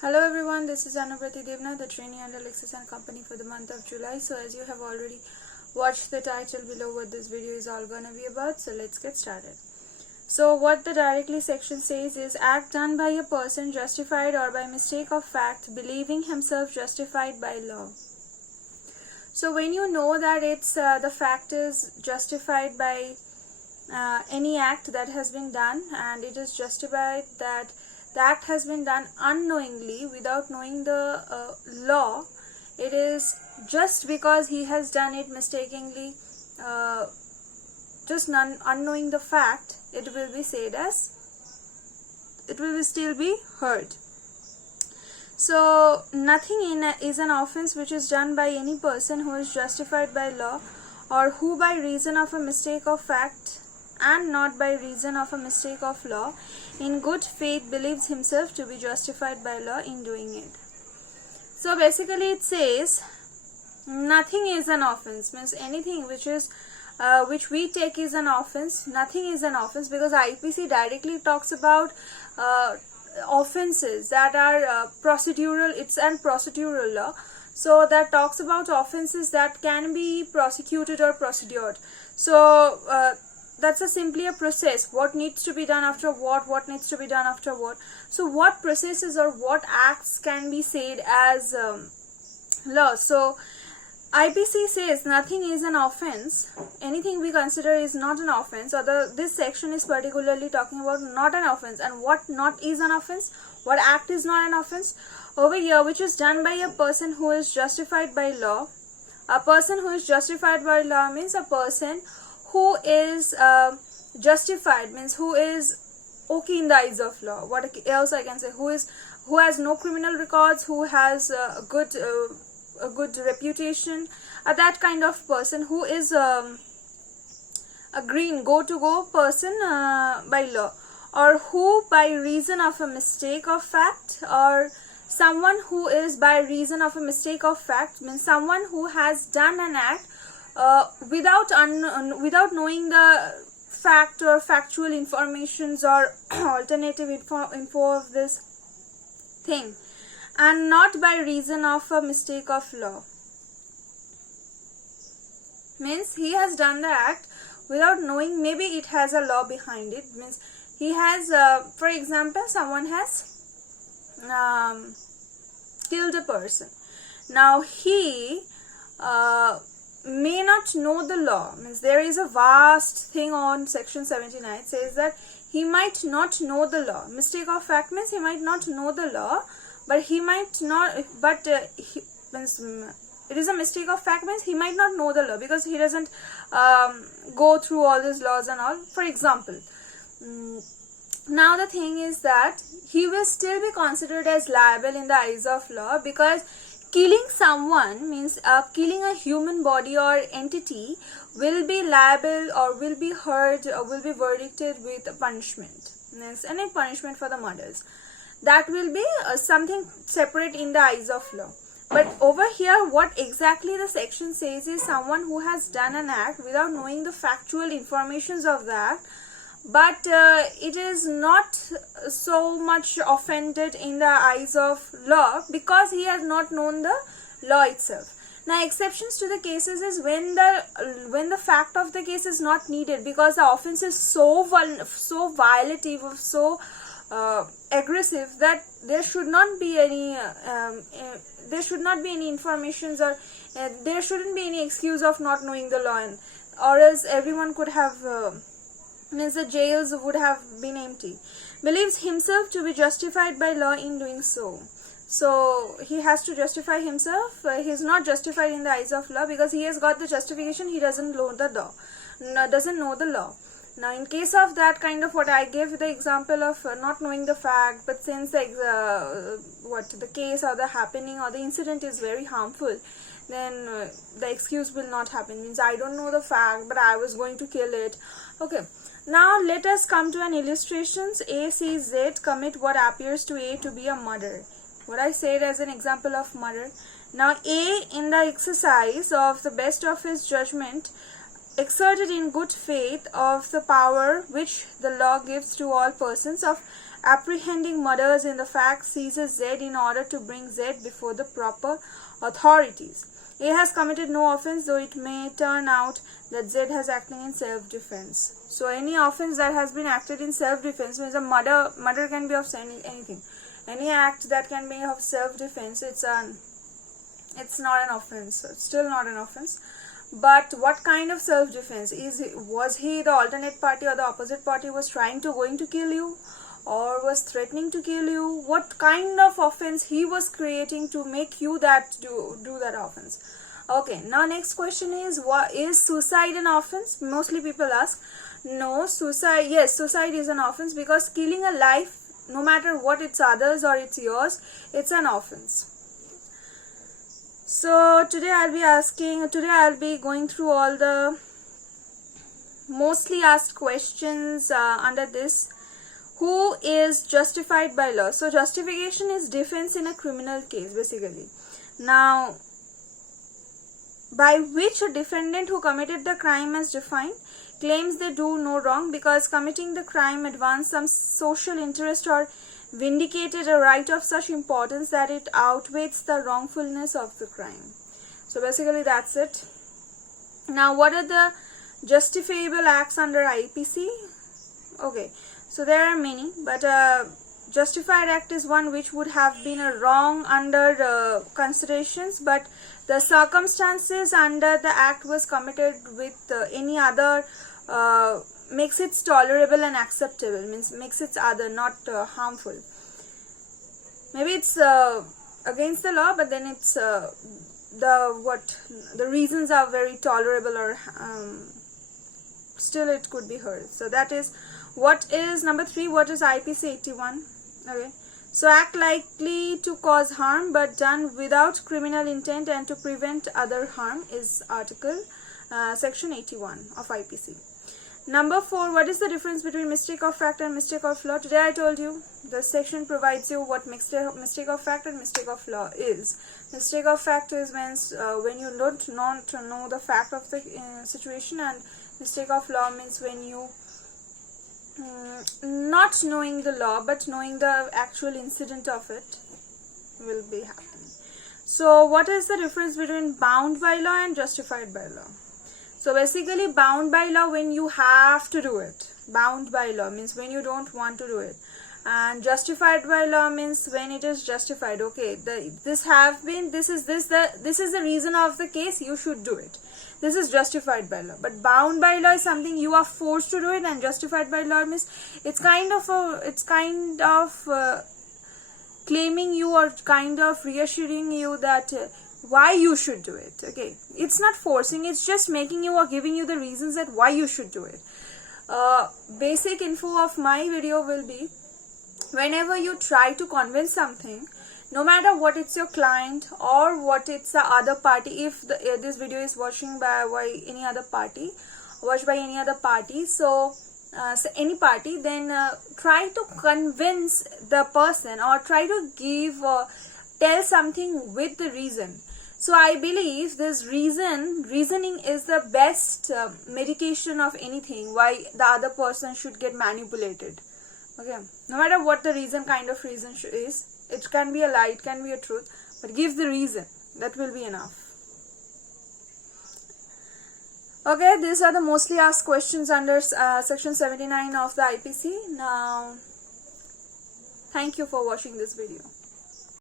Hello everyone, this is Anubrati Debnath, the trainee under LEXIS and Company for the month of July. So as you have already watched the title below what this video is all gonna be about, so let's get started. So what the directly section says is act done by a person justified or by mistake of fact, believing himself justified by law. So when you know that it's the fact is justified by any act that has been done, and it is justified that the act has been done unknowingly without knowing the law, it is just because he has done it mistakenly, just unknowing the fact, it will be said as, it will still be heard. So nothing is an offense which is done by any person who is justified by law, or who by reason of a mistake of fact and not by reason of a mistake of law in good faith believes himself to be justified by law in doing it. So basically it says nothing is an offense, means anything which is which we take is an offense. Nothing is an offense because IPC directly talks about offenses that are procedural. It's an procedural law, so that talks about offenses that can be prosecuted or procedured. So that's simply a process. What needs to be done after what needs to be done after what. So what processes or what acts can be said as law. So IPC says nothing is an offense. Anything we consider is not an offense. Or this section is particularly talking about not an offense. And what not is an offense? What act is not an offense? Over here, which is done by a person who is justified by law. A person who is justified by law means a person who is justified, means who is okay in the eyes of law. What else I can say? Who has no criminal records, who has a good reputation, that kind of person who is a green go-to-go person by law, or who by reason of a mistake of fact, or someone who is by reason of a mistake of fact, means someone who has done an act without knowing the fact or factual informations or alternative info of this thing, and not by reason of a mistake of law. Means he has done the act without knowing, maybe it has a law behind it. Means he has, for example, someone has killed a person. Now he may not know the law. Means there is a vast thing on section 79. It says that he might not know the law. Mistake of fact means he might not know the law, but he might not, but means it is a mistake of fact means he might not know the law because he doesn't go through all these laws and all. For example, now the thing is that he will still be considered as liable in the eyes of law, because killing someone means killing a human body or entity will be liable or will be heard or will be verdicted with punishment. Means any punishment for the murders. That will be something separate in the eyes of law. But over here, what exactly the section says is someone who has done an act without knowing the factual informations of that, but it is not so much offended in the eyes of law because he has not known the law itself. Now exceptions to the cases is when the fact of the case is not needed, because the offense is so violative or so aggressive that there should not be any informations, or there shouldn't be any excuse of not knowing the law, or else everyone could have means the jails would have been empty. Believes himself to be justified by law in doing so. So he has to justify himself. He is not justified in the eyes of law because he has got the justification. He doesn't know the law. Doesn't know the law. Now in case of that kind of, what I gave the example of not knowing the fact, but since the case or the happening or the incident is very harmful, then the excuse will not happen. Means I don't know the fact, but I was going to kill it. Okay. Now let us come to an illustrations. A sees Z commit what appears to A to be a murder. What I said as an example of murder. Now A, in the exercise of the best of his judgment, exerted in good faith of the power which the law gives to all persons of apprehending murders in the fact seizes Z in order to bring Z before the proper authorities. A has committed no offense, though it may turn out that Z has acting in self-defense. So any offense that has been acted in self-defense means a murder can be of anything. Any act that can be of self-defense, it's not an offense. It's still not an offense. But what kind of self-defense? Was he the alternate party or the opposite party was going to kill you, or was threatening to kill you? What kind of offense he was creating to make you do that offense? Okay, now next question is, what is suicide an offense? Mostly people ask. No, suicide is an offense, because killing a life, no matter what it's others or it's yours, it's an offense. So today I'll be going through all the mostly asked questions under this. Who is justified by law? So justification is defense in a criminal case, basically. Now, by which a defendant who committed the crime as defined claims they do no wrong because committing the crime advanced some social interest or vindicated a right of such importance that it outweighs the wrongfulness of the crime. So basically that's it. Now, what are the justifiable acts under IPC? Okay, so there are many, but justified act is one which would have been a wrong under considerations, but the circumstances under the act was committed with any other makes it tolerable and acceptable, means makes it other, not harmful. Maybe it's against the law, but then it's the reasons are very tolerable, or still it could be heard. So that is what is number 3. What is IPC 81? Okay, so act likely to cause harm but done without criminal intent and to prevent other harm is article section 81 of IPC. Number 4, what is the difference between mistake of fact and mistake of law? Today I told you, the section provides you what mistake of fact and mistake of law is. Mistake of fact is when you don't know the fact of the situation, and mistake of law means when you not knowing the law but knowing the actual incident of it will be happening. So what is the difference between bound by law and justified by law? So basically, bound by law, when you have to do it. Bound by law means when you don't want to do it. And justified by law means when it is justified. Okay, this is the reason of the case, you should do it. This is justified by law. But bound by law is something you are forced to do it, and justified by law means it's kind of claiming you or kind of reassuring you that why you should do it. Okay, it's not forcing, it's just making you or giving you the reasons that why you should do it. Basic info of my video will be, whenever you try to convince something, no matter what it's your client or what it's the other party, if this video is watched by any other party, so any party, then try to convince the person or try to tell something with the reason. So I believe this reasoning is the best medication of anything why the other person should get manipulated. Okay, no matter what the kind of reason is, it can be a lie, it can be a truth, but give the reason, that will be enough. Okay, these are the mostly asked questions under section 79 of the IPC. Now, thank you for watching this video.